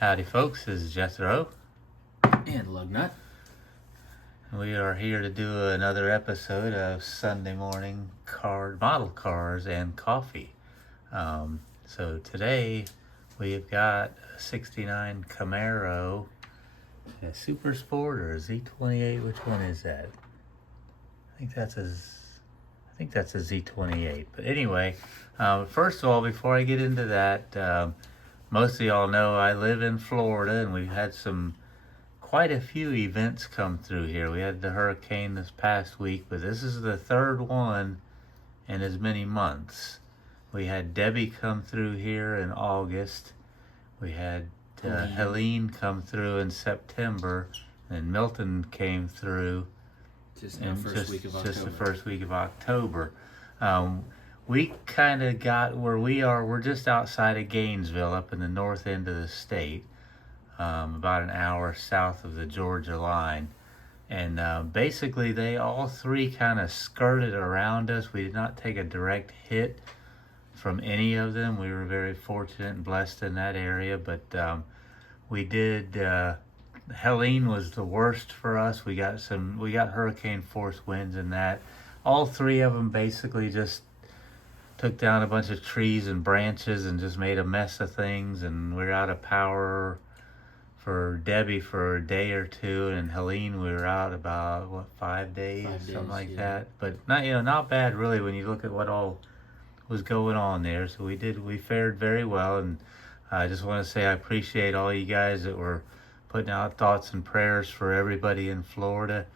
Howdy folks, this is Jethro. And Lugnut. We are here to do another episode of Sunday Morning Model Cars and Coffee. So today we've got a 69 Camaro, a Super Sport or a Z28. Which one is that? I think that's a Z28. But anyway, first of all, before I get into that, most of y'all know I live in Florida, and we've had quite a few events come through here. We had the hurricane this past week, but this is the third one in as many months. We had Debbie come through here in August. We had Helene come through in September, and Milton came through Just the first week of October. We kind of got where we are. We're just outside of Gainesville, up in the north end of the state, about an hour south of the Georgia line. And basically, they all three kind of skirted around us. We did not take a direct hit from any of them. We were very fortunate and blessed in that area. But we did. Helene was the worst for us. We got hurricane force winds in that. All three of them basically just took down a bunch of trees and branches and just made a mess of things, and we're out of power for Debbie for a day or two, and Helene we were out about 5 days, something like that. But not bad really when you look at what all was going on there. So we fared very well, and I just want to say I appreciate all you guys that were putting out thoughts and prayers for everybody in Florida,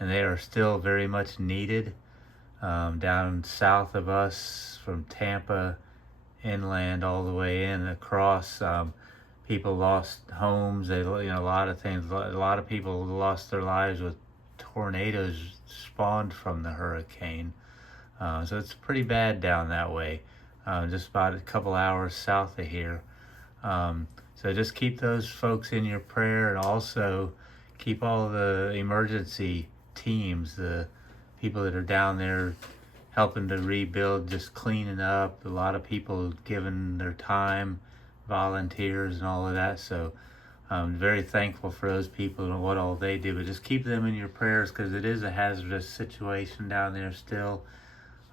and they are still very much needed. Down south of us, from Tampa inland all the way in across, people lost homes. A lot of things. A lot of people lost their lives with tornadoes spawned from the hurricane. So it's pretty bad down that way, just about a couple hours south of here. So just keep those folks in your prayer, and also keep all the emergency teams, the people that are down there helping to rebuild, just cleaning up. A lot of people giving their time, volunteers and all of that. So I'm very thankful for those people and what all they do. But just keep them in your prayers, because it is a hazardous situation down there still.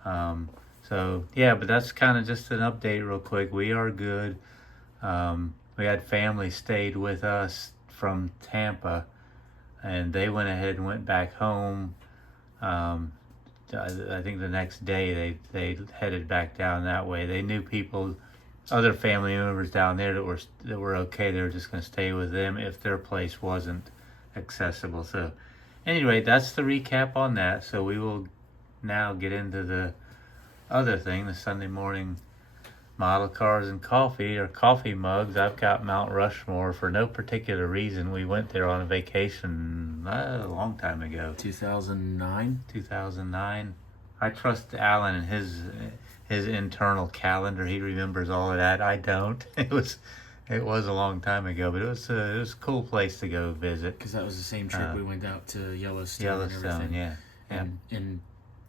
So yeah, but that's kind of just an update real quick. We are good. We had family stayed with us from Tampa, and they went ahead and went back home. I think the next day they headed back down that way. They knew people, other family members down there that were okay. They were just going to stay with them if their place wasn't accessible. So anyway, that's the recap on that. So we will now get into the other thing, the Sunday morning model cars and coffee, or coffee mugs. I've got Mount Rushmore for no particular reason. We went there on a vacation a long time ago. 2009. I trust Alan and his internal calendar. He remembers all of that. I don't. It was a long time ago, but it was a cool place to go visit. Because that was the same trip we went out to Yellowstone and everything. Yeah. And in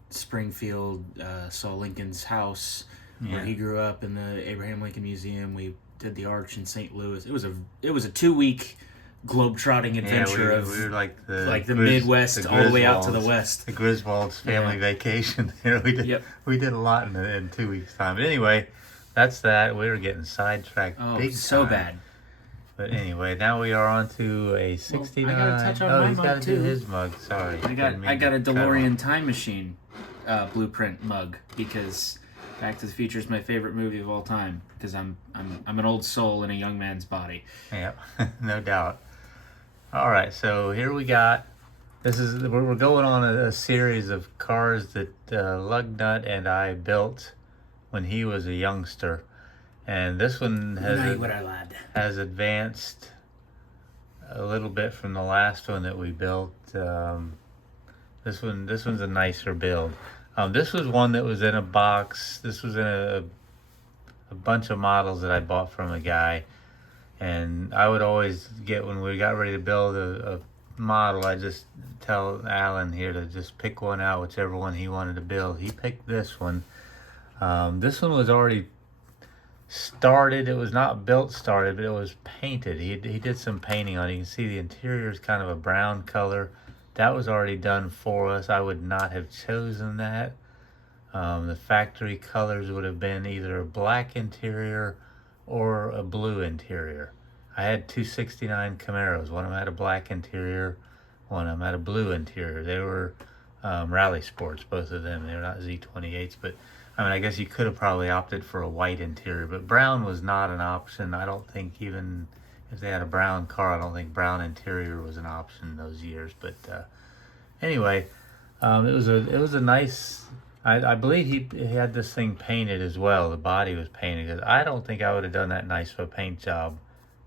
Springfield, saw Lincoln's house where he grew up, in the Abraham Lincoln Museum. We did the Arch in St. Louis. It was a 2-week globe-trotting adventure. We were like the Midwest all the way out to the west. The Griswolds family vacation there. We did a lot in 2 weeks' time. But anyway, that's that. We were getting sidetracked big so time. bad. But anyway, now we are on to a 69. I gotta touch on my he's mug got to too. do his mug. Sorry. I got a DeLorean Time Machine blueprint mug, because Back to the Future is my favorite movie of all time, because I'm an old soul in a young man's body. Yeah, no doubt. All right, so here we got. We're going on a series of cars that Lugnut and I built when he was a youngster, and this one has advanced a little bit from the last one that we built. This one's a nicer build. This was one that was in a box. This was in a bunch of models that I bought from a guy, and I would always get, when we got ready to build a model, I just tell Alan here to just pick one out, whichever one he wanted to build. He picked this one. This one was already started. It was not built started, but it was painted. He did some painting on it. You can see the interior is kind of a brown color. That was already done for us. I would not have chosen that. The factory colors would have been either a black interior or a blue interior. I had two 69 Camaros. One of them had a black interior, one of them had a blue interior. They were Rally Sports, both of them. They were not Z28s, but I mean, I guess you could have probably opted for a white interior, but brown was not an option. I don't think even if they had a brown car, I don't think brown interior was an option those years. But anyway, it was a nice. I believe he had this thing painted as well. The body was painted. 'Cause I don't think I would have done that nice of a paint job.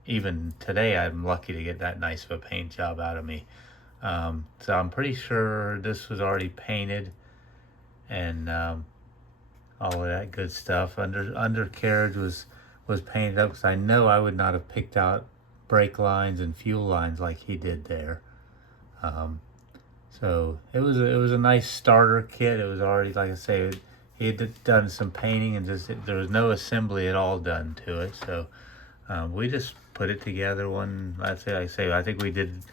Even today, I'm lucky to get that nice of a paint job out of me. So I'm pretty sure this was already painted, and all of that good stuff. Undercarriage was painted up, because I know I would not have picked out brake lines and fuel lines like he did there. So it was a nice starter kit. It was already, like I say, he had done some painting, and there was no assembly at all done to it. So we just put it together I think we did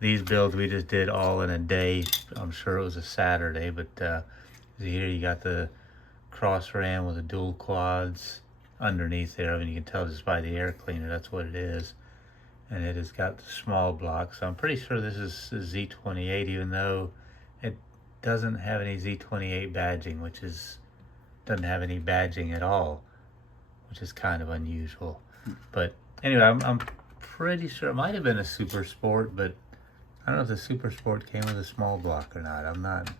these builds. We just did all in a day. I'm sure it was a Saturday, but here you got the cross ram with the dual quads underneath there. I mean, you can tell just by the air cleaner that's what it is. And it has got the small block, so I'm pretty sure this is Z28, even though it doesn't have any Z28 badging, doesn't have any badging at all, which is kind of unusual. But anyway, I'm pretty sure it might have been a Super Sport, but I don't know if the Super Sport came with a small block or not. I'm not,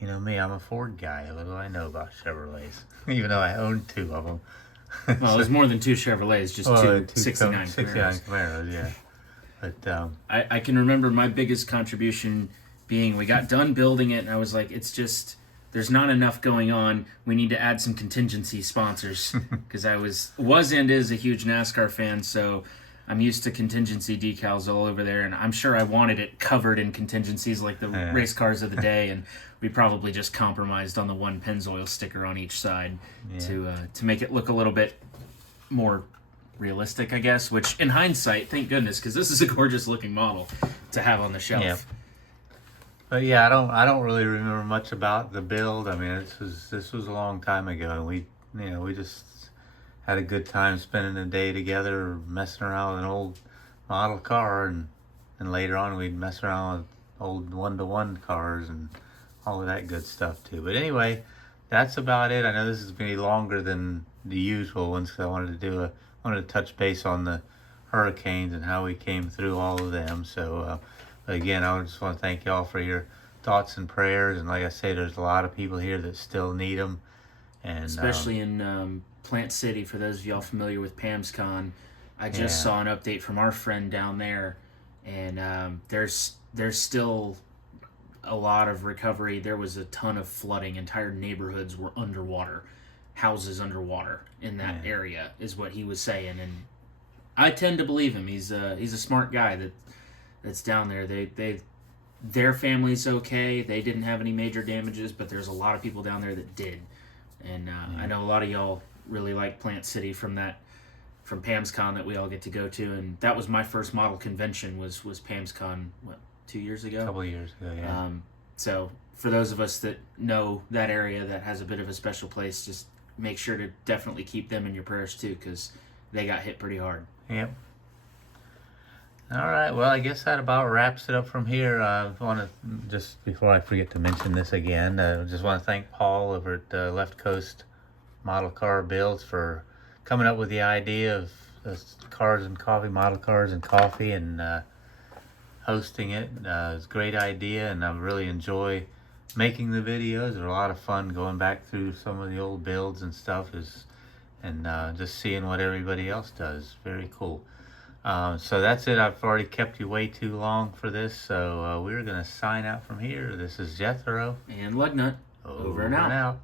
you know me, I'm a Ford guy. What do I know about Chevrolets? Even though I own two of them. Well, it was more than two Chevrolets, just two 69 Camaros, yeah. But I can remember my biggest contribution being, we got done building it, and I was like, it's just, there's not enough going on. We need to add some contingency sponsors, because I was and is a huge NASCAR fan, so I'm used to contingency decals all over there, and I'm sure I wanted it covered in contingencies like the race cars of the day, and we probably just compromised on the one Pennzoil sticker on each side to make it look a little bit more realistic, I guess, which in hindsight, thank goodness, because this is a gorgeous looking model to have on the shelf. Yeah. But yeah, I don't really remember much about the build. I mean, this was a long time ago, and we just had a good time spending a day together messing around with an old model car, and later on we'd mess around with old one-to-one cars and all of that good stuff too. But anyway, that's about it. I know this is going to be longer than the usual ones, because I wanted to touch base on the hurricanes and how we came through all of them. So again, I just want to thank y'all for your thoughts and prayers. And like I say, there's a lot of people here that still need them, and especially in Plant City. For those of y'all familiar with PamsCon, I just saw an update from our friend down there, and there's still a lot of recovery. There was a ton of flooding. Entire neighborhoods were underwater, houses underwater in that area, is what he was saying. And I tend to believe him. He's a smart guy that's down there. Their family's okay. They didn't have any major damages, but there's a lot of people down there that did. And I know a lot of y'all really like Plant City from PamsCon that we all get to go to. And that was my first model convention was PamsCon, 2 years ago? A couple of years ago, yeah. So for those of us that know that area that has a bit of a special place, just make sure to definitely keep them in your prayers too, because they got hit pretty hard. Yep. All right, well, I guess that about wraps it up from here. I want to, just before I forget to mention this again, I just want to thank Paul over at Left Coast Model Car Builds for coming up with the idea of cars and coffee, model cars and coffee, and hosting it. It's a great idea, and I really enjoy making the videos. They're a lot of fun going back through some of the old builds and stuff, and just seeing what everybody else does. Very cool. So that's it. I've already kept you way too long for this, so we're going to sign out from here. This is Jethro. And Lugnut. Over and out.